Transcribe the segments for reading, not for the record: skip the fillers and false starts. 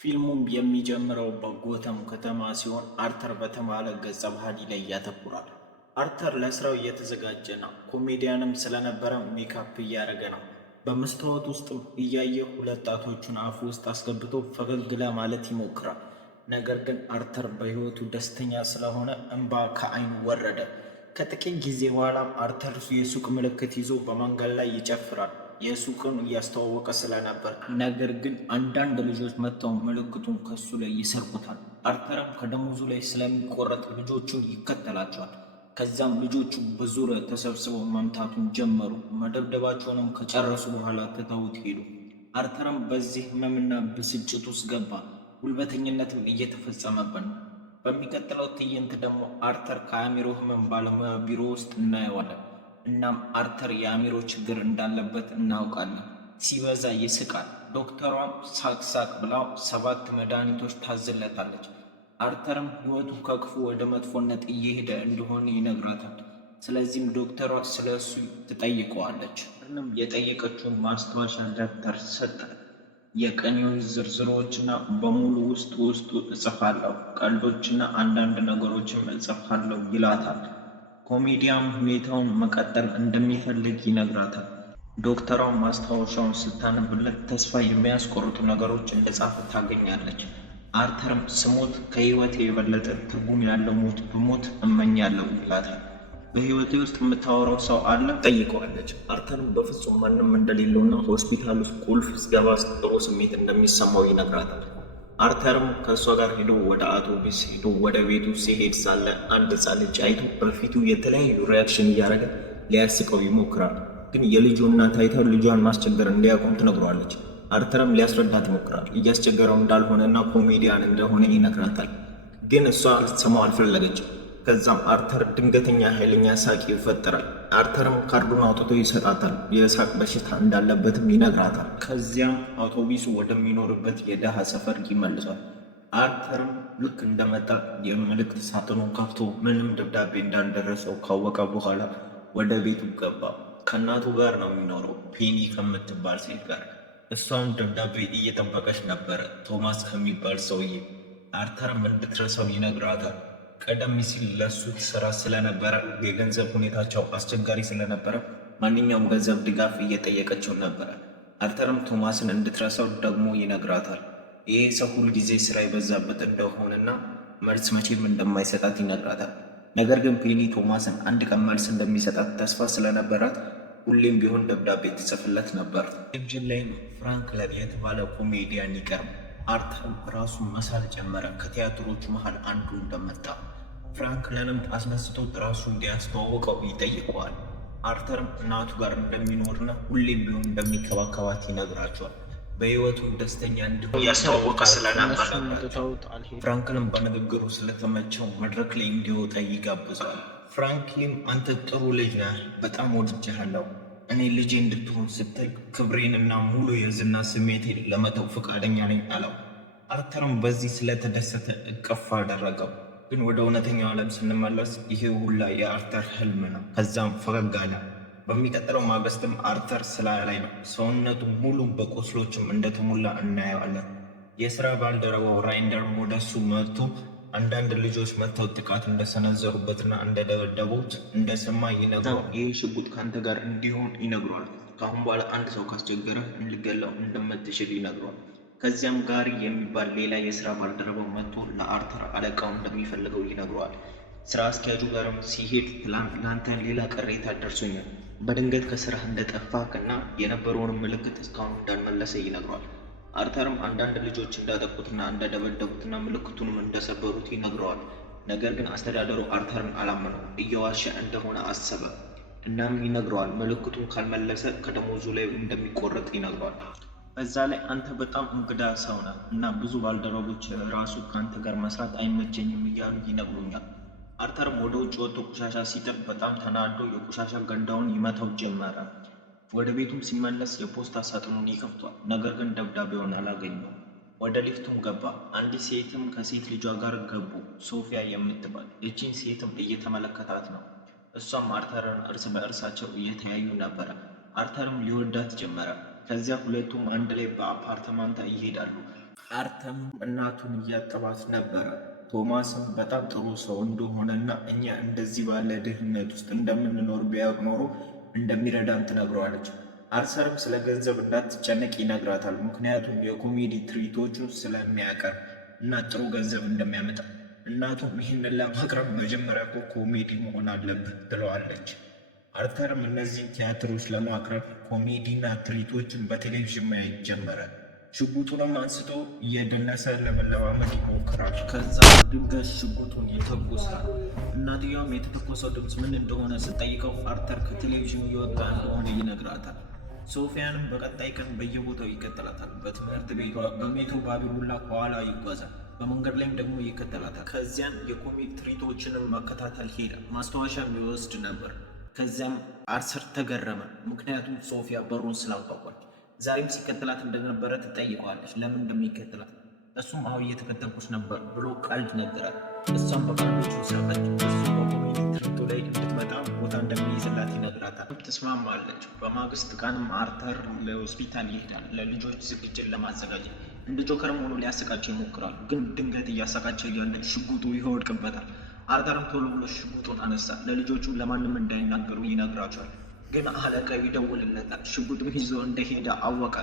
ፊልሙም የሚጀምረው በጎተም ከተማ ሲሆን አርተር በተባለ ገጸ ባህሪ ላይ ያተኩራል። አርተር ለስራው እየተዘጋጀ ነው። ኮሜዲያንም ስለነበረ ሜካፕ እያደረገ ነው። በመስታወት ውስጥም እያየ ሁለት ጣቶቹን አፉ ውስጥ አስገብቶ ፈገግ ለማለት ይሞክራል። ነገር ግን አርተር በህይወቱ ደስተኛ ስለሆነ እንባ ከአይኑ ወረደ። ከጥቂት ጊዜ በኋላም አርተር የሱቅ ምልክት ይዞ በመንገድ ላይ ይጨፍራል። የሱቅን እያስተዋወቀ ስለነበር። ነገር ግን አንዳንድ ልጆች መጥተው ምልክቱን ከሱ ላይ ይሰርቁታል። አርተርም ከደሞዙ ላይ ስለሚቆረጥ ልጆቹን ይከተላቸዋል። ከዛም ልጆቹ በዙሪያ ተሰብስበው መምታቱን ጀመሩ። መደብደባቸውንም ከጨረሱ በኋላ ትተውት ሄዱ። አርተርም በዚህ ህመምና ብስጭት ውስጥ ገባ። ጉልበተኝነትም እየተፈጸመበት ነው። በሚቀጥለው ትዕይንት ደግሞ አርተር ከአእምሮ ህመም ባለሙያ ቢሮ ውስጥ እናየዋለን። እናም አርተር የአእምሮ ችግር እንዳለበት እናውቃለን። ሲበዛ ይስቃል። ዶክተሯም ሳቅ ብላው 7 መድኃኒቶች ታዝለታለች። አርተርም ህይወቱ ከክፉ ወደ መጥፎነት እየሄደ እንደሆነ ይነግራታል። ስለዚህም ዶክተሯ ስለ እሱ ትጠይቀዋለች። የጠየቀችውን ማስታወሻ ደብተር ሰጠ። የቀኔውን ዝርዝሮችና በሙሉ ውስጡ እጽፋለሁ፣ ቀልዶችና አንዳንድ ነገሮችም እጽፋለሁ ይላታል። ኮሜዲያም ሁኔታውን መቀጠል እንደሚፈልግ ይነግራታል። ዶክተሯም ማስታወሻውን ስታነብለት ተስፋ የሚያስቆርጡ ነገሮች እንደጻፈ ታገኛለች። አርተርም ስሞት ከህይወቴ የበለጠ ትርጉም ያለው ሞት ብሞት እመኛለሁ ይላታል። በህይወቴ ውስጥ የምታወራው ሰው አለ ጠይቀዋለች። አርተርም በፍጹም ማንም እንደሌለውና ሆስፒታል ውስጥ ቁልፍ ሲገባ ጥሩ ስሜት እንደሚሰማው ይነግራታል። አርተርም ከእሷ ጋር ሄዶ ወደ አውቶቡስ ሄዶ ወደ ቤቱ ሲሄድ ሳለ አንድ ሕፃን ልጅ አይቶ በፊቱ የተለያዩ ሪያክሽን እያደረገ ሊያስቀው ይሞክራል። ግን የልጁ እናት አይታ ልጇን ማስቸገር እንዲያቆም ትነግሯለች። አርተርም ሊያስረዳት ይሞክራል። እያስቸገረው እንዳልሆነና ኮሜዲያን እንደሆነ ይነግራታል። ግን እሷ ልትሰማው አልፈለገችም። ከዛም አርተር ድንገተኛ ኃይለኛ ሳቅ ይፈጠራል። አርተርም ካርዱን አውጥቶ ይሰጣታል። የሳቅ በሽታ እንዳለበትም ይነግራታል። ከዚያም አውቶቡሱ ወደሚኖርበት የደሃ ሰፈር ይመልሳል። አርተርም ልክ እንደመጣ የመልእክት ሳጥኑን ከፍቶ ምንም ደብዳቤ እንዳልደረሰው ካወቀ በኋላ ወደ ቤቱ ገባ። ከእናቱ ጋር ነው የሚኖረው፣ ፔኒ ከምትባል ሴት ጋር። እሷም ደብዳቤ እየጠበቀች ነበረ፣ ቶማስ ከሚባል ሰውዬ። አርተርም እንድትረሳው ይነግራታል። ቀደም ሲል ለሱ ስራ ስለነበረ የገንዘብ ሁኔታቸው አስቸጋሪ ስለነበረ ማንኛውም ገንዘብ ድጋፍ እየጠየቀችው ነበረ። አርተርም ቶማስን እንድትረሳው ደግሞ ይነግራታል። ይሄ ሰው ሁል ጊዜ ስራ የበዛበት እንደሆነና መልስ መቼም እንደማይሰጣት ይነግራታል። ነገር ግን ፔኒ ቶማስን አንድ ቀን መልስ እንደሚሰጣት ተስፋ ስለነበራት ሁሌም ቢሆን ደብዳቤ ትጽፍለት ነበር። ቴሌቪዥን ላይም ፍራንክለር የተባለ ኮሜዲያን ይቀርብ። አርተርም ራሱን መሳል ጀመረ። ከቲያትሮቹ መሃል አንዱ እንደመጣ ፍራንክለንም አስነስቶት ራሱ እንዲያስተዋውቀው ይጠይቀዋል። አርተርም እናቱ ጋር እንደሚኖርና ሁሌም ቢሆን እንደሚከባከባት ይነግራቸዋል። በህይወቱ ደስተኛ እንዲሆን ያስተዋወቀ ስለነበር ፍራንክልም በንግግሩ ስለተመቸው መድረክ ላይ እንዲወጣ ይጋብዛል። ፍራንክሊም አንተ ጥሩ ልጅ ነህ፣ በጣም ወድጄሃለሁ። እኔ ልጄ እንድትሆን ስትል ክብሬንና ሙሉ የዝና ስሜቴን ለመተው ፈቃደኛ ነኝ አለው። አርተርም በዚህ ስለተደሰተ እቅፍ አደረገው። ግን ወደ እውነተኛው ዓለም ስንመለስ ይሄ ሁላ የአርተር ህልም ነው። ከዛም ፈገግ አለ። በሚቀጥለው ማግስትም አርተር ስራ ላይ ነው። ሰውነቱ ሙሉ በቁስሎችም እንደተሞላ እናየዋለን። የስራ ባልደረባው ራይንደር ወደሱ መጥቶ አንዳንድ ልጆች መጥተው ጥቃት እንደሰነዘሩበትና እንደደበደቡት እንደሰማ ይነግረዋል። ይህ ሽጉጥ ከአንተ ጋር እንዲሆን ይነግረዋል። ከአሁን በኋላ አንድ ሰው ካስቸገረ እንድገለው እንደምትችል ይነግረዋል። ከዚያም ጋሪ የሚባል ሌላ የስራ ባልደረባው መጥቶ ለአርተር አለቃው እንደሚፈልገው ይነግረዋል። ስራ አስኪያጁ ጋርም ሲሄድ ለአንተ ሌላ ቅሬታ ደርሶኛል፣ በድንገት ከስራህ እንደጠፋህ እና የነበረውን ምልክት እስካሁን እንዳልመለሰ ይነግረዋል። አርተርም አንዳንድ ልጆች እንዳጠቁትና እንደደበደቡትና ምልክቱንም እንደሰበሩት ይነግረዋል። ነገር ግን አስተዳደሩ አርተርን አላመነው፣ እየዋሸ እንደሆነ አሰበ። እናም ይነግረዋል ምልክቱን ካልመለሰ ከደሞዙ ላይ እንደሚቆረጥ ይነግረዋል። በዛ ላይ አንተ በጣም እንግዳ ሰው ነህ እና ብዙ ባልደረቦች ራሱ ከአንተ ጋር መስራት አይመቸኝም እያሉ ይነግሩኛል። አርተርም ወደ ውጭ ወጥቶ ቆሻሻ ሲጥል በጣም ተናዶ የቆሻሻ ገንዳውን ይመታው ጀመረ። ወደ ቤቱም ሲመለስ የፖስታ ሳጥኑን ይከፍቷል። ነገር ግን ደብዳቤውን አላገኘው። ወደ ሊፍቱም ገባ። አንዲት ሴትም ከሴት ልጇ ጋር ገቡ፣ ሶፊያ የምትባል። ይቺን ሴትም እየተመለከታት ነው። እሷም አርተርን እርስ በእርሳቸው እየተያዩ ነበረ። አርተርም ሊወዳት ጀመረ። ከዚያ ሁለቱም አንድ ላይ በአፓርትመንት ይሄዳሉ። አርተም እናቱን እያጠባት ነበረ። ቶማስም በጣም ጥሩ ሰው እንደሆነና እኛ እንደዚህ ባለ ድህነት ውስጥ እንደምንኖር ቢያውቅ ኖሮ እንደሚረዳን ትነግረዋለች። አርሰርም ስለ ገንዘብ እንዳትጨነቅ ይነግራታል። ምክንያቱም የኮሜዲ ትርኢቶቹን ስለሚያቀርብ እና ጥሩ ገንዘብ እንደሚያመጣ። እናቱም ይህንን ለማቅረብ መጀመሪያ እኮ ኮሜዲ መሆን አለብህ ትለዋለች። አርተርም እነዚህን ቲያትሮች ለማቅረብ ኮሜዲና ትርኢቶችን በቴሌቪዥን ማየት ጀመረ። ሽጉጡንም አንስቶ እየደነሰ ለመለማመድ ይሞክራል። ከዛ ድንገት ሽጉጡን ይተኩሳል። እናትየውም የተተኮሰው ድምፅ ምን እንደሆነ ስጠይቀው አርተር ከቴሌቪዥኑ እየወጣ እንደሆነ ይነግራታል። ሶፊያንም በቀጣይ ቀን በየቦታው ይከተላታል። በትምህርት ቤቷ በሜትሮ ባቢሩላ ከኋላ ይጓዛል። በመንገድ ላይም ደግሞ ይከተላታል። ከዚያም የኮሚክ ትርኢቶችንም መከታተል ሄደ። ማስታወሻም ይወስድ ነበር። ከዚያም አርሰር ተገረመ፣ ምክንያቱም ሶፊያ በሩን ስላንኳኳች። ዛሬም ሲከተላት እንደነበረ ትጠይቀዋለች ለምን እንደሚከተላት። እሱም አሁን እየተከተልኩሽ ነበር ብሎ ቀልድ ነገራት። እሷም በቀልዶቹ ሰጠች። እሱ በኮሚክ ትርኢቱ ላይ እንድትመጣ ቦታ እንደሚይዝላት ይነግራታል። ትስማማለች። በማግስት ቀንም አርተር ለሆስፒታል ይሄዳል ለልጆች ዝግጅት ለማዘጋጀት። እንደ ጆከርም ሆኖ ሊያሰቃቸው ይሞክራል። ግን ድንገት እያሰቃቸው እያለ ሽጉጡ ይወድቅበታል። አርተርም ቶሎ ብሎ ሽጉጡን አነሳ። ለልጆቹ ለማንም እንዳይናገሩ ይነግራቸዋል። ግን አለቃው ይደውልለታል። ሽጉጡን ይዞ እንደሄደ አወቀ።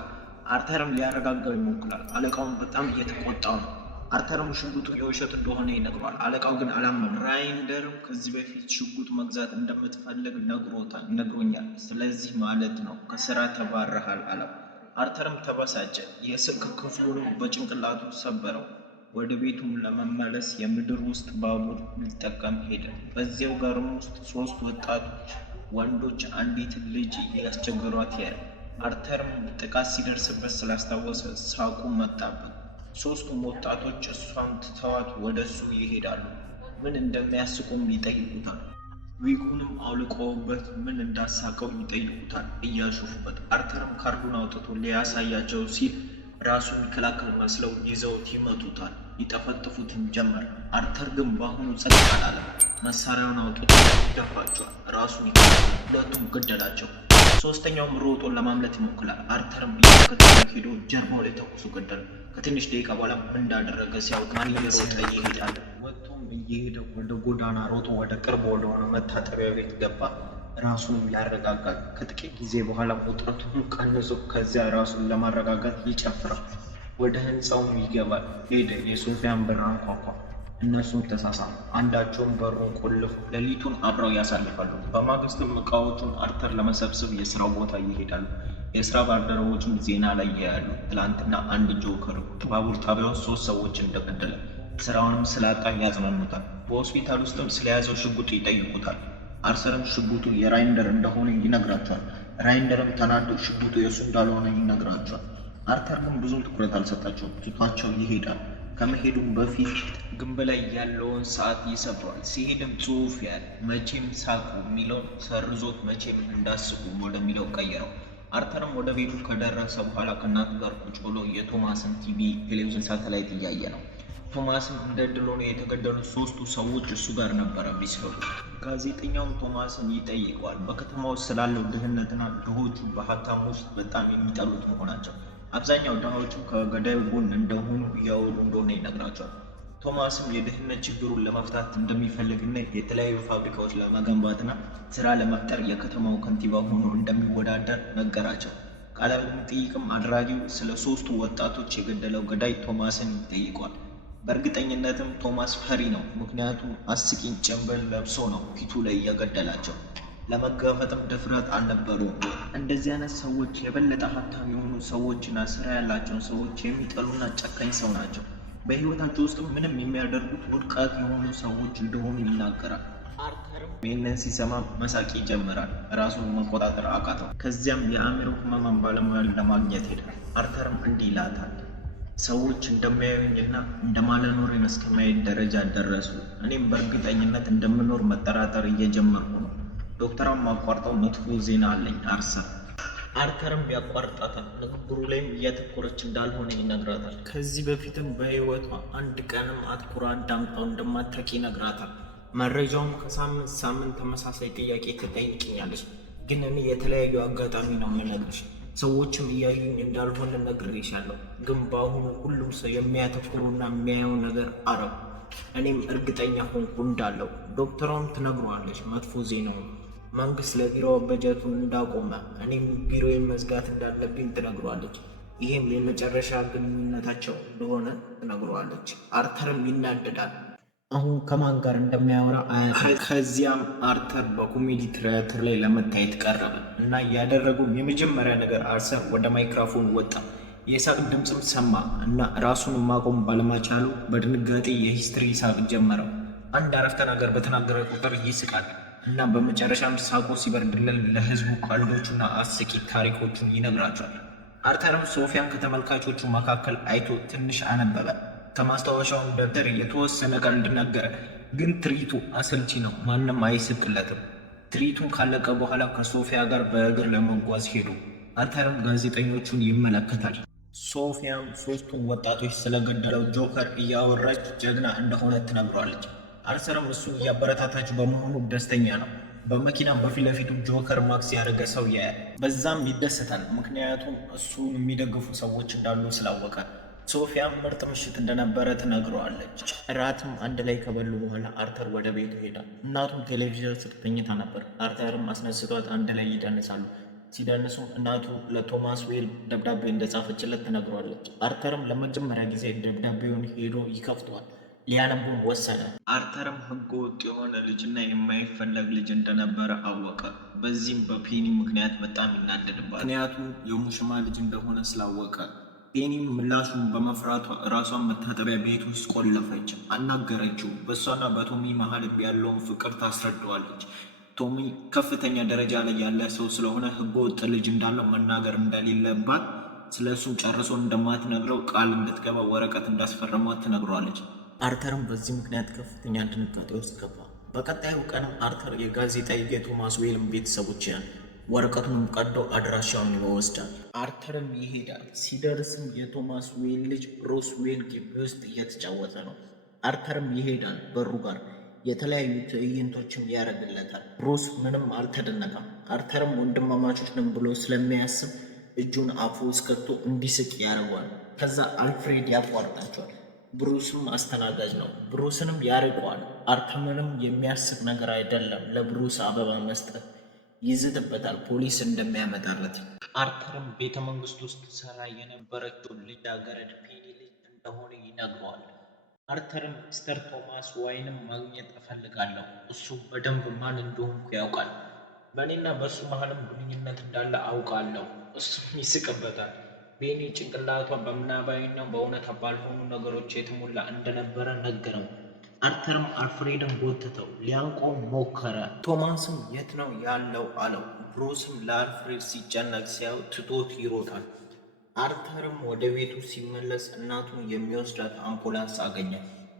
አርተርም ሊያረጋጋው ይሞክራል። አለቃውን በጣም እየተቆጣው ነው። አርተርም ሽጉጡ የውሸት እንደሆነ ይነግሯል። አለቃው ግን አላመነም። ራይንደርም ከዚህ በፊት ሽጉጥ መግዛት እንደምትፈልግ ነግሮኛል፣ ስለዚህ ማለት ነው ከስራ ተባረሃል አለው። አርተርም ተበሳጨ። የስልክ ክፍሉንም በጭንቅላቱ ሰበረው። ወደ ቤቱም ለመመለስ የምድር ውስጥ ባቡር ሊጠቀም ሄደ። በዚያው ጋርም ውስጥ 3 ወጣቶች ወንዶች አንዲት ልጅ ያስቸገሯት ያለ። አርተርም ጥቃት ሲደርስበት ስላስታወሰ ሳቁ መጣበት። 3ቱም ወጣቶች እሷን ትተዋት ወደ እሱ ይሄዳሉ። ምን እንደሚያስቁም ይጠይቁታል። ዊጉንም አውልቀውበት ምን እንዳሳቀው ይጠይቁታል እያሾፉበት። አርተርም ካርዱን አውጥቶ ሊያሳያቸው ሲል ራሱን ይከላከል መስለው ይዘውት ይመቱታል። ይጠፈጥፉትን ጀመር። አርተር ግን በአሁኑ ጸጥ አላለ። መሳሪያውን አውጥቶ ይደፋቸዋል። ራሱን ይከላከል። ሁለቱም ገደላቸው። ሶስተኛውም ሮጦ ለማምለጥ ይሞክራል። አርተርም እየተከተለው ሄዶ ጀርባው ላይ ተኩሶ ገደለ። ከትንሽ ደቂቃ በኋላ እንዳደረገ ሲያውቅ እየሮጠ ይሄዳል። ወጥቶም እየሄደ ወደ ጎዳና ሮጦ ወደ ቅርብ ወደሆነ መታጠቢያ ቤት ገባ። ራሱንም ያረጋጋል። ከጥቂት ጊዜ በኋላ ውጥረቱን ቀንሶ ከዚያ ራሱን ለማረጋጋት ይጨፍራል። ወደ ህንፃውም ይገባል። ሄደ። የሶፊያን በር አንኳኳ። እነሱም ተሳሳሙ። አንዳቸውም በሩን ቆልፎ ሌሊቱን አብረው ያሳልፋሉ። በማግስትም እቃዎቹን አርተር ለመሰብሰብ የስራው ቦታ ይሄዳሉ። የስራ ባልደረቦቹም ዜና ላይ ያያሉ። ትላንትና አንድ ጆከር ባቡር ጣቢያ ውስጥ 3 ሰዎች እንደገደለ፣ ስራውንም ስላጣ ያጽናኑታል። በሆስፒታል ውስጥም ስለያዘው ሽጉጥ ይጠይቁታል። አርሰርም ሽጉጡ የራይንደር እንደሆነ ይነግራቸዋል። ራይንደርም ተናዶ ሽጉጡ የእሱ እንዳልሆነ ይነግራቸዋል። አርተር ግን ብዙም ትኩረት አልሰጣቸውም። ትቷቸው ይሄዳል። ከመሄዱም በፊት ግንብ ላይ ያለውን ሰዓት ይሰብረዋል። ሲሄድም ጽሑፍ ያለ መቼም ሳቁ የሚለውን ሰርዞት መቼም እንዳስቁ ወደሚለው ቀየረው። አርተርም ወደ ቤቱ ከደረሰ በኋላ ከእናቱ ጋር ቁጭ ብሎ የቶማስን ቴሌቪዥን ሳተላይት እያየ ነው። ቶማስም እንደ ድል ሆኖ የተገደሉት 3ቱ ሰዎች እሱ ጋር ነበረ ቢሰሩ። ጋዜጠኛውም ቶማስን ይጠይቀዋል በከተማ ውስጥ ስላለው ድህነትና ድሆቹ በሀብታሞች በጣም የሚጠሉት መሆናቸው። አብዛኛው ድሃዎቹ ከገዳዩ ጎን እንደሆኑ እያወሩ እንደሆነ ይነግራቸዋል። ቶማስም የድህነት ችግሩን ለመፍታት እንደሚፈልግና የተለያዩ ፋብሪካዎች ለመገንባትና ስራ ለመፍጠር የከተማው ከንቲባ ሆኖ እንደሚወዳደር ነገራቸው። ቃለ መጠይቅም አድራጊው ስለ 3ቱ ወጣቶች የገደለው ገዳይ ቶማስን ይጠይቋል። በእርግጠኝነትም ቶማስ ፈሪ ነው፣ ምክንያቱም አስቂኝ ጭንብል ለብሶ ነው ፊቱ ላይ የገደላቸው። ለመጋፈጥም ድፍረት አልነበረውም። እንደዚህ አይነት ሰዎች የበለጠ ሀብታም የሆኑ ሰዎችና ስራ ያላቸውን ሰዎች የሚጠሉና ጨካኝ ሰው ናቸው። በህይወታቸው ውስጥ ምንም የሚያደርጉት ውድቀት የሆኑ ሰዎች እንደሆኑ ይናገራል። አርተርም ይህንን ሲሰማ መሳቅ ይጀምራል። ራሱን መቆጣጠር አቃተው። ከዚያም የአእምሮ ህመም ባለሙያን ለማግኘት ሄዳል። አርተርም እንዲህ ይላታል፣ ሰዎች እንደሚያዩኝና እንደማለኖሬን እስከማየት ደረጃ ደረሱ። እኔም በእርግጠኝነት እንደምኖር መጠራጠር እየጀመርኩ ነው። ዶክተሯም አቋርጠው መጥፎ ዜና አለኝ አርሰር። አርተርም ያቋርጣታል። ንግግሩ ላይም እያተኮረች እንዳልሆነ ይነግራታል። ከዚህ በፊትም በህይወቷ አንድ ቀንም አትኩራ አዳምጣው እንደማታውቅ ይነግራታል። መረጃውም ከሳምንት ሳምንት ተመሳሳይ ጥያቄ ትጠይቅኛለች፣ ግን እኔ የተለያዩ አጋጣሚ ነው የምነግርሽ። ሰዎችም እያዩኝ እንዳልሆነ ነግሬሻለሁ፣ ግን በአሁኑ ሁሉም ሰው የሚያተኩሩና የሚያየው ነገር አረው። እኔም እርግጠኛ ሆንኩ እንዳለው። ዶክተሯም ትነግረዋለች መጥፎ ዜናውን። መንግስት ለቢሮ በጀቱን እንዳቆመ እኔም ቢሮዬን መዝጋት እንዳለብኝ ትነግረዋለች። ይህም የመጨረሻ ግንኙነታቸው እንደሆነ ትነግረዋለች። አርተርም ይናደዳል። አሁን ከማን ጋር እንደሚያወራ ከዚያም አርተር በኮሜዲ ትያትር ላይ ለመታየት ቀረበ እና ያደረገው የመጀመሪያ ነገር አርተር ወደ ማይክሮፎን ወጣ። የሳቅ ድምፅም ሰማ እና ራሱን ማቆም ባለመቻሉ በድንጋጤ የሂስትሪ ሳቅ ጀመረው። አንድ አረፍተ ነገር በተናገረ ቁጥር ይስቃል እና በመጨረሻም ሳቁ ሲበርድልን ለህዝቡ ቀልዶቹና አስቂ ታሪኮቹን ይነግራቸዋል። አርተርም ሶፊያን ከተመልካቾቹ መካከል አይቶ ትንሽ አነበበ። ከማስታወሻውን ደብተር የተወሰነ ቀልድ ነገረ፣ ግን ትርኢቱ አሰልቺ ነው፣ ማንም አይስቅለትም። ትርኢቱን ካለቀ በኋላ ከሶፊያ ጋር በእግር ለመጓዝ ሄዱ። አርተርም ጋዜጠኞቹን ይመለከታል። ሶፊያም ሶስቱን ወጣቶች ስለገደለው ጆከር እያወራች ጀግና እንደሆነ ትነግሯለች። አርተርም እሱን እያበረታታች በመሆኑ ደስተኛ ነው። በመኪና በፊት ለፊቱ ጆከር ማክስ ያደረገ ሰው ያያል። በዛም ይደሰታል፣ ምክንያቱም እሱን የሚደግፉ ሰዎች እንዳሉ ስላወቀ። ሶፊያም ምርጥ ምሽት እንደነበረ ትነግረዋለች። እራትም አንድ ላይ ከበሉ በኋላ አርተር ወደ ቤቱ ሄዳል። እናቱም ቴሌቪዥን ስር ተኝታ ነበር። አርተርም አስነስቷት አንድ ላይ ይደንሳሉ። ሲደንሱ እናቱ ለቶማስ ዌል ደብዳቤ እንደጻፈችለት ትነግረዋለች። አርተርም ለመጀመሪያ ጊዜ ደብዳቤውን ሄዶ ይከፍተዋል። ሊያነቡም ወሰነ። አርተርም ህገ ወጥ የሆነ ልጅና የማይፈለግ ልጅ እንደነበረ አወቀ። በዚህም በፔኒ ምክንያት በጣም ይናደድባል፣ ምክንያቱም የሙሽማ ልጅ እንደሆነ ስላወቀ። ፔኒም ምላሹን በመፍራቷ ራሷን መታጠቢያ ቤት ውስጥ ቆለፈች። አናገረችው። በእሷና በቶሚ መሀል ያለውን ፍቅር ታስረዳዋለች። ቶሚ ከፍተኛ ደረጃ ላይ ያለ ሰው ስለሆነ ህገ ወጥ ልጅ እንዳለው መናገር እንደሌለባት፣ ስለ እሱም ጨርሶ እንደማትነግረው ቃል እንድትገባ ወረቀት እንዳስፈረሟት ትነግረዋለች። አርተርም በዚህ ምክንያት ከፍተኛ ድንጋጤ ውስጥ ገባ። በቀጣዩ ቀንም አርተር የጋዜጣ የቶማስ ዌልን ቤተሰቦች ያን ወረቀቱንም ቀዶ አድራሻውን ይወስዳል። አርተርም ይሄዳል። ሲደርስም የቶማስ ዌል ልጅ ብሩስ ዌል ግቢ ውስጥ እየተጫወተ ነው። አርተርም ይሄዳል። በሩ ጋር የተለያዩ ትዕይንቶችም ያደርግለታል። ብሩስ ምንም አልተደነቀም። አርተርም ወንድማማቾች ነን ብሎ ስለሚያስብ እጁን አፉ ውስጥ ከቶ እንዲስቅ ያደርገዋል። ከዛ አልፍሬድ ያቋርጣቸዋል። ብሩስም አስተናጋጅ ነው። ብሩስንም ያርቀዋል። አርተርንም የሚያስቅ ነገር አይደለም ለብሩስ አበባ መስጠት፣ ይዝትበታል ፖሊስ እንደሚያመጣለት። አርተርም ቤተ መንግስት ውስጥ ሰራ የነበረችው ልጃገረድ ፔኒ ልጅ እንደሆነ ይነግረዋል። አርተርም ሚስተር ቶማስ ዋይንም ማግኘት እፈልጋለሁ፣ እሱ በደንብ ማን እንደሆንኩ ያውቃል፣ በእኔና በእሱ መሀልም ግንኙነት እንዳለ አውቃለሁ። እሱም ይስቅበታል። ፔኒ ጭንቅላቷ በምናባዊና በእውነታ ባልሆኑ ነገሮች የተሞላ እንደነበረ ነገረው። አርተርም አልፍሬድን ጎትተው ሊያንቆም ሞከረ። ቶማስም የት ነው ያለው አለው። ብሩስም ለአልፍሬድ ሲጨነቅ ሲያው ትቶት ይሮጣል። አርተርም ወደ ቤቱ ሲመለስ እናቱን የሚወስዳት አምቡላንስ አገኘ።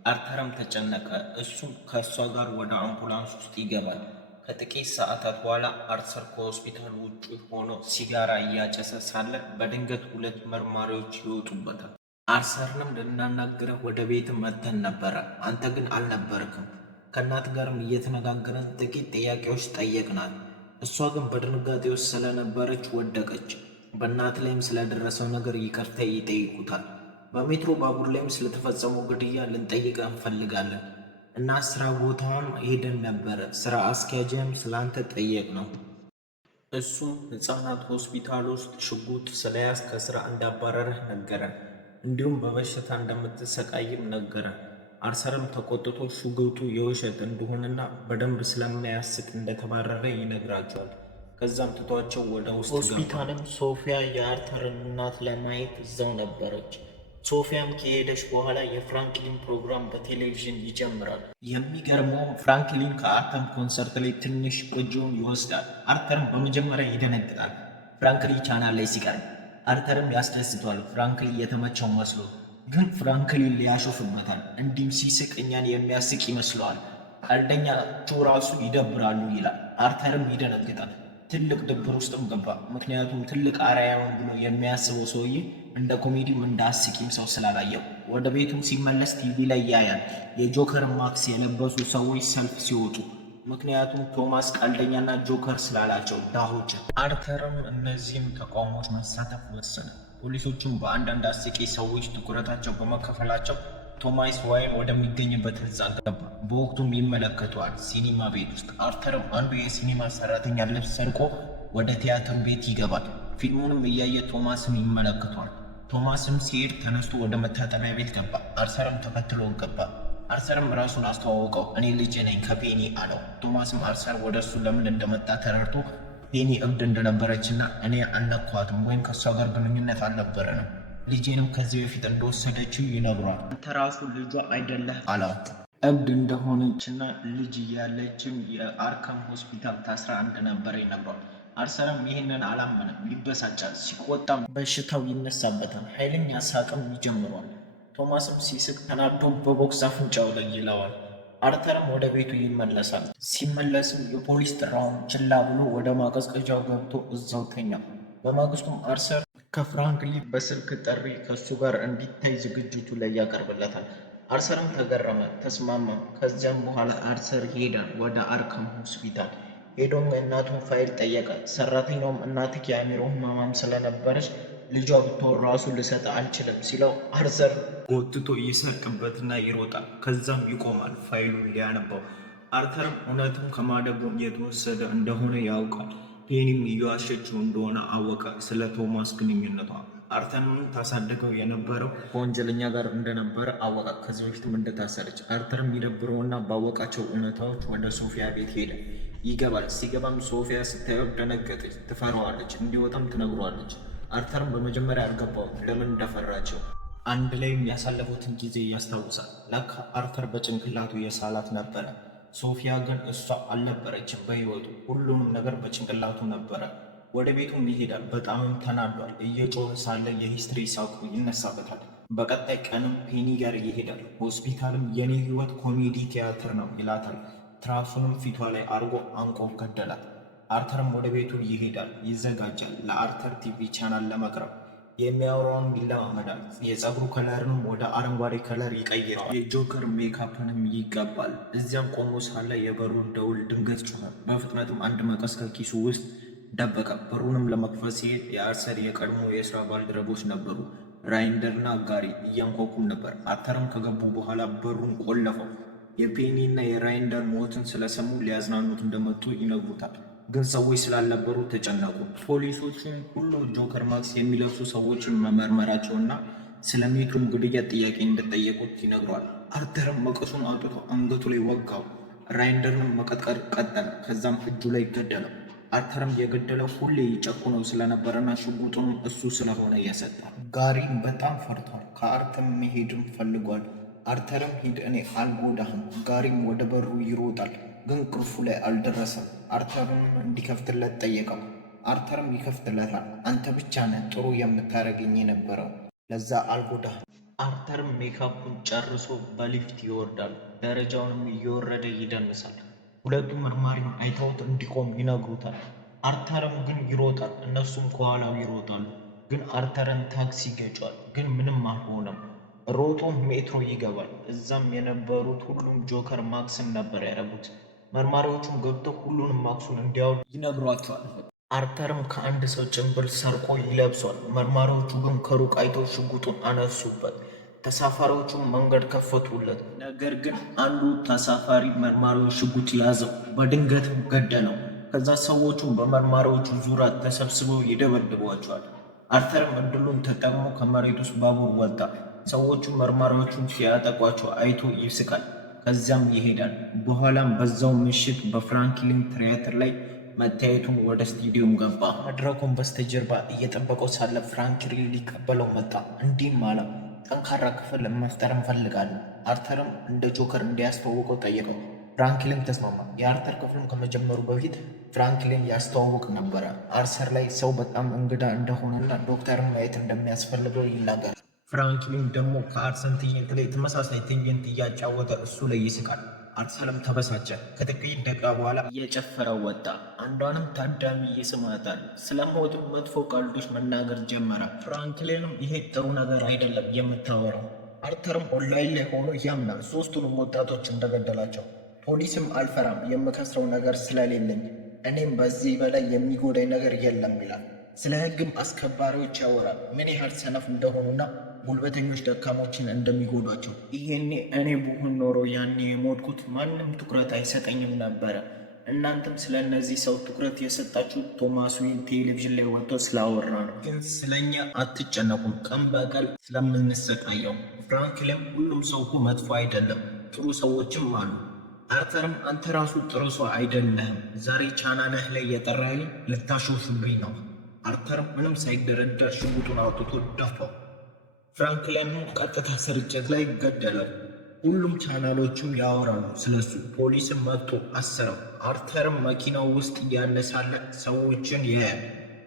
አርተርም ተጨነቀ። እሱም ከእሷ ጋር ወደ አምቡላንስ ውስጥ ይገባል። ከጥቂት ሰዓታት በኋላ አርተር ከሆስፒታል ውጭ ሆኖ ሲጋራ እያጨሰ ሳለ በድንገት ሁለት መርማሪዎች ይወጡበታል። አርተርንም ልናናግረህ ወደ ቤት መጥተን ነበረ፣ አንተ ግን አልነበርክም። ከእናት ጋርም እየተነጋገረን ጥቂት ጥያቄዎች ጠየቅናል። እሷ ግን በድንጋጤ ውስጥ ስለነበረች ወደቀች። በእናት ላይም ስለደረሰው ነገር ይቅርታ ይጠይቁታል። በሜትሮ ባቡር ላይም ስለተፈጸመው ግድያ ልንጠይቅ እንፈልጋለን እና ስራ ቦታም ሄደን ነበረ። ስራ አስኪያጅም ስላንተ ጠየቅ ነው። እሱም ህፃናት ሆስፒታል ውስጥ ሽጉጥ ስለያዝ ከስራ እንዳባረረህ ነገረን። እንዲሁም በበሽታ እንደምትሰቃይም ነገረን። አርተርም ተቆጥቶ ሽጉጡ የውሸት እንደሆነና በደንብ ስለማያስቅ እንደተባረረ ይነግራቸዋል። ከዛም ትቷቸው ወደ ውስጥ ሆስፒታልም ሶፊያ የአርተርን እናት ለማየት እዛው ነበረች። ሶፊያም ከሄደች በኋላ የፍራንክሊን ፕሮግራም በቴሌቪዥን ይጀምራል። የሚገርመው ፍራንክሊን ከአርተር ኮንሰርት ላይ ትንሽ ቆንጆውን ይወስዳል። አርተርም በመጀመሪያ ይደነግጣል። ፍራንክሊን ቻናል ላይ ሲቀርብ አርተርም ያስደስተዋል። ፍራንክሊን የተመቸው መስሎ፣ ግን ፍራንክሊን ሊያሾፍበታል። እንዲህም ሲስቅ እኛን የሚያስቅ ይመስለዋል። ቀልደኞቹ ራሱ ይደብራሉ ይላል። አርተርም ይደነግጣል። ትልቅ ድብር ውስጥም ገባ። ምክንያቱም ትልቅ አርአያውን ብሎ የሚያስበው ሰውዬ እንደ ኮሜዲም እንደ አስቂም ሰው ስላላየው። ወደ ቤቱም ሲመለስ ቲቪ ላይ ያያል የጆከር ማክስ የለበሱ ሰዎች ሰልፍ ሲወጡ። ምክንያቱም ቶማስ ቀልደኛና ጆከር ስላላቸው ዳሆችን። አርተርም እነዚህም ተቃውሞዎች መሳተፍ ወሰነ። ፖሊሶቹም በአንዳንድ አስቂኝ ሰዎች ትኩረታቸው በመከፈላቸው ቶማስ ዋይን ወደሚገኝበት ህንፃ ገባ። በወቅቱም ይመለከተዋል ሲኒማ ቤት ውስጥ። አርተርም አንዱ የሲኒማ ሰራተኛ ልብስ ሰርቆ ወደ ቲያትር ቤት ይገባል። ፊልሙንም እያየ ቶማስን ይመለከተዋል። ቶማስም ሲሄድ ተነስቶ ወደ መታጠቢያ ቤት ገባ። አርተርም ተከትሎ ገባ። አርተርም ራሱን አስተዋወቀው። እኔ ልጅ ነኝ ከፔኒ አለው። ቶማስም አርተር ወደ እሱ ለምን እንደመጣ ተረድቶ ፔኒ እብድ እንደነበረችና እኔ አልነኳትም ወይም ከእሷ ጋር ግንኙነት አልነበረንም፣ ልጄንም ከዚህ በፊት እንደወሰደችው ይነግሯል። አንተ ራሱ ልጇ አይደለህ አለው። እብድ እንደሆነችና ልጅ እያለችም የአርካም ሆስፒታል ታስራ እንደነበረ ይነግሯል። አርተርም ይህንን አላመነም፣ ይበሳጫል። ሲቆጣም በሽታው ይነሳበታል። ኃይለኛ ሳቅም ይጀምሯል። ቶማስም ሲስቅ ተናዶ በቦክስ አፍንጫው ላይ ይለዋል። አርተርም ወደ ቤቱ ይመለሳል። ሲመለስም የፖሊስ ጥራውን ችላ ብሎ ወደ ማቀዝቀዣው ገብቶ እዛው ተኛ። በማግስቱም አርተር ከፍራንክሊን በስልክ ጥሪ ከሱ ጋር እንዲታይ ዝግጅቱ ላይ ያቀርብለታል። አርተርም ተገረመ፣ ተስማማ። ከዚያም በኋላ አርተር ሄደ ወደ አርካም ሆስፒታል። ሄዶም የእናቱን ፋይል ጠየቀ። ሰራተኛውም እናትህ የአእምሮ ህመማም ስለነበረች ልጇ ብትሆን ራሱ ልሰጥ አልችልም ሲለው አርተር ጎትቶ ይሰርቅበትና ይሮጣል። ከዛም ይቆማል ፋይሉን ሊያነባው። አርተርም እውነትም ከማደጎ የተወሰደ እንደሆነ ያውቃል። ፔኒም እየዋሸችው እንደሆነ አወቀ። ስለ ቶማስ ግንኙነቷ አርተርም ታሳደገው የነበረው ከወንጀለኛ ጋር እንደነበረ አወቀ። ከዚህ በፊትም እንደታሰረች። አርተርም ይደብረውና ባወቃቸው እውነታዎች ወደ ሶፊያ ቤት ሄደ። ይገባል። ሲገባም ሶፊያ ስታየው ደነገጠች፣ ትፈራዋለች፣ እንዲወጣም ትነግሯለች። አርተርም በመጀመሪያ አልገባውም ለምን እንደፈራቸው። አንድ ላይም ያሳለፉትን ጊዜ ያስታውሳል። ለካ አርተር በጭንቅላቱ የሳላት ነበረ። ሶፊያ ግን እሷ አልነበረችም በህይወቱ። ሁሉንም ነገር በጭንቅላቱ ነበረ። ወደ ቤቱም ይሄዳል። በጣምም ተናዷል። እየጮኸ ሳለ የሂስትሪ ሳቁ ይነሳበታል። በቀጣይ ቀንም ፔኒ ጋር ይሄዳል። ሆስፒታልም የኔ ህይወት ኮሜዲ ቲያትር ነው ይላታል። ትራሱንም ፊቷ ላይ አርጎ አንቆ ገደላት። አርተርም ወደ ቤቱ ይሄዳል። ይዘጋጃል ለአርተር ቲቪ ቻናል ለመቅረብ። የሚያወራውን ይለማመዳል። የፀጉሩ ከለርንም ወደ አረንጓዴ ከለር ይቀይረዋል። የጆከር ሜካፕንም ይቀባል። እዚያም ቆሞ ሳለ የበሩ ደውል ድንገት ጮኸ። በፍጥነትም አንድ መቀስ ከኪሱ ውስጥ ደበቀ። በሩንም ለመክፈት ሲሄድ የአርተር የቀድሞ የስራ ባልደረቦች ነበሩ። ራይንደርና ጋሪ እያንኳኩም ነበር። አርተርም ከገቡ በኋላ በሩን ቆለፈው። የፔኒ እና የራይንደር ሞትን ስለሰሙ ሊያዝናኑት እንደመጡ ይነግሩታል። ግን ሰዎች ስላልነበሩ ተጨነቁ። ፖሊሶቹም ሁሉ ጆከር ማክስ የሚለብሱ ሰዎችን መመርመራቸውና ስለ ሜትሩም ግድያ ጥያቄ እንደጠየቁት ይነግሯል። አርተርም መቀሱን አውጥቶ አንገቱ ላይ ወጋው። ራይንደርንም መቀጥቀጥ ቀጠለ። ከዛም እጁ ላይ ገደለው። አርተርም የገደለው ሁሌ ይጨቁነው ስለነበረና ሽጉጡንም እሱ ስለሆነ ያሰጣል። ጋሪም በጣም ፈርቷል። ከአርተር መሄድም ፈልጓል። አርተርም ሂድ እኔ አልጎዳህም። ጋሪም ወደ በሩ ይሮጣል፣ ግን ቁልፉ ላይ አልደረሰም። አርተርም እንዲከፍትለት ጠየቀው። አርተርም ይከፍትለታል። አንተ ብቻ ነህ ጥሩ የምታደርገኝ የነበረው፣ ለዛ አልጎዳህም። አርተርም ሜካፑን ጨርሶ በሊፍት ይወርዳል። ደረጃውንም እየወረደ ይደንሳል። ሁለቱም መርማሪም አይተውት እንዲቆም ይነግሩታል። አርተርም ግን ይሮጣል። እነሱም ከኋላው ይሮጣሉ። ግን አርተርን ታክሲ ይገጫል። ግን ምንም አልሆነም። ሮጦም ሜትሮ ይገባል። እዛም የነበሩት ሁሉም ጆከር ማክስን ነበር ያደረጉት። መርማሪዎቹም ገብተው ሁሉንም ማክሱን እንዲያወጡ ይነግሯቸዋል። አርተርም ከአንድ ሰው ጭንብል ሰርቆ ይለብሷል። መርማሪዎቹ ግን ከሩቅ አይተው ሽጉጡን አነሱበት። ተሳፋሪዎቹም መንገድ ከፈቱለት። ነገር ግን አንዱ ተሳፋሪ መርማሪዎች ሽጉጥ ያዘው፣ በድንገትም ገደለው። ከዛ ሰዎቹም በመርማሪዎቹ ዙሪያ ተሰብስበው ይደበድቧቸዋል። አርተርም እድሉን ተጠቅሞ ከመሬት ውስጥ ባቡር ወጣ። ሰዎቹ መርማሪዎቹን ሲያጠቋቸው አይቶ ይስቃል። ከዚያም ይሄዳል። በኋላም በዛው ምሽት በፍራንክሊን ቲያትር ላይ መታየቱን ወደ ስቱዲዮም ገባ። መድረኩን በስተጀርባ እየጠበቀው ሳለ ፍራንክሊን ሊቀበለው መጣ። እንዲህም አለ፣ ጠንካራ ክፍል መፍጠር እንፈልጋለን። አርተርም እንደ ጆከር እንዲያስተዋውቀው ጠየቀው። ፍራንክሊን ተስማማ። የአርተር ክፍልም ከመጀመሩ በፊት ፍራንክሊን ያስተዋውቅ ነበረ። አርተር ላይ ሰው በጣም እንግዳ እንደሆነና ዶክተርን ማየት እንደሚያስፈልገው ይናገራል። ፍራንክሊን ደግሞ ከአርተር ትዕይንት ላይ ተመሳሳይ ትዕይንት እያጫወተ እሱ ላይ ይስቃል። አርተርም ተበሳጨ። ከጥቂት ደቂቃ በኋላ እየጨፈረ ወጣ። አንዷንም ታዳሚ ይስማታል። ስለ ሞቱም መጥፎ ቀልዶች መናገር ጀመረ። ፍራንክሊንም ይሄ ጥሩ ነገር አይደለም የምታወራው። አርተርም ኦንላይን ላይ ሆኖ ያምናል ሶስቱንም ወጣቶች እንደገደላቸው። ፖሊስም አልፈራም የምከስረው ነገር ስለሌለኝ፣ እኔም በዚህ በላይ የሚጎዳኝ ነገር የለም ይላል። ስለ ሕግም አስከባሪዎች ያወራል፣ ምን ያህል ሰነፍ እንደሆኑና ጉልበተኞች ደካሞችን እንደሚጎዷቸው። ይሄኔ እኔ ብሆን ኖሮ ያኔ የሞትኩት ማንም ትኩረት አይሰጠኝም ነበረ። እናንተም ስለ እነዚህ ሰው ትኩረት የሰጣችሁ ቶማስ ዌይን ቴሌቪዥን ላይ ወጥቶ ስላወራ ነው። ግን ስለኛ አትጨነቁም፣ ቀን በቀን ስለምንሰቃየው። ፍራንክሊን ሁሉም ሰው እኮ መጥፎ አይደለም፣ ጥሩ ሰዎችም አሉ። አርተርም አንተ ራሱ ጥሩ ሰው አይደለህም። ዛሬ ቻናልህ ላይ የጠራኸኝ ልታሾፍብኝ ነው። አርተርም ምንም ሳይደረደር ሽጉጡን አውጥቶ ደፋው። ፍራንክሊንን ቀጥታ ስርጭት ላይ ገደለው። ሁሉም ቻናሎችም ያወራሉ ስለሱ። ፖሊስም መጥቶ አሰረው። አርተርም መኪናው ውስጥ እያለ ሳለ ሰዎችን ያያል፣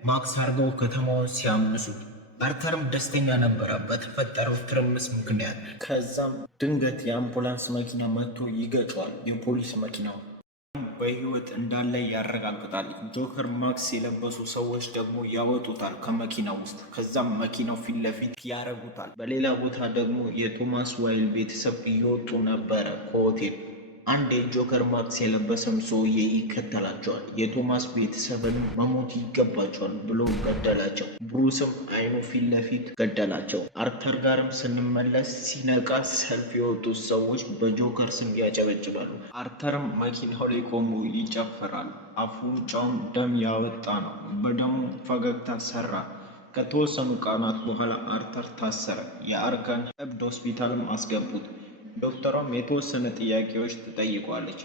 ማክስ አርገው ከተማውን ሲያምሱት። አርተርም ደስተኛ ነበረ በተፈጠረው ትርምስ ምክንያት። ከዛም ድንገት የአምቡላንስ መኪና መጥቶ ይገጨዋል። የፖሊስ መኪናው በህይወት እንዳለ ያረጋግጣል። ጆከር ማክስ የለበሱ ሰዎች ደግሞ ያወጡታል ከመኪናው ውስጥ። ከዛም መኪናው ፊት ለፊት ያረጉታል። በሌላ ቦታ ደግሞ የቶማስ ዋይል ቤተሰብ እየወጡ ነበረ ከሆቴል። አንድ የጆከር ማክስ የለበሰም ሰውዬ ይከተላቸዋል። የቶማስ ቤተሰብን መሞት ይገባቸዋል ብሎ ገደላቸው። ብሩስም አይኑ ፊት ለፊት ገደላቸው። አርተር ጋርም ስንመለስ ሲነቃ ሰልፍ የወጡት ሰዎች በጆከር ስም ያጨበጭባሉ። አርተርም መኪናው ላይ ቆሞ ይጨፍራል። አፍንጫውም ደም ያወጣ ነው። በደሙ ፈገግታ ሰራ። ከተወሰኑ ቀናት በኋላ አርተር ታሰረ። የአርካን እብድ ሆስፒታልም አስገቡት። ዶክተሯም የተወሰነ ጥያቄዎች ትጠይቋለች።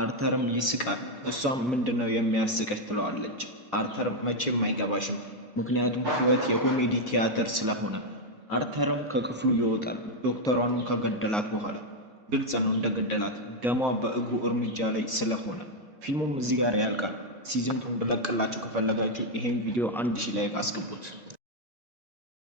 አርተርም ይስቃል። እሷም ምንድነው የሚያስቀች ትለዋለች። አርተርም መቼም አይገባሽም፣ ምክንያቱም ህይወት የኮሜዲ ቲያትር ስለሆነ። አርተርም ከክፍሉ ይወጣል። ዶክተሯንም ከገደላት በኋላ ግልጽ ነው እንደገደላት፣ ደሟ በእግሩ እርምጃ ላይ ስለሆነ። ፊልሙም እዚህ ጋር ያልቃል። ሲዝን 2 እንድለቅላችሁ ከፈለጋችሁ ይሄን ቪዲዮ 1000 ላይክ አስገቡት።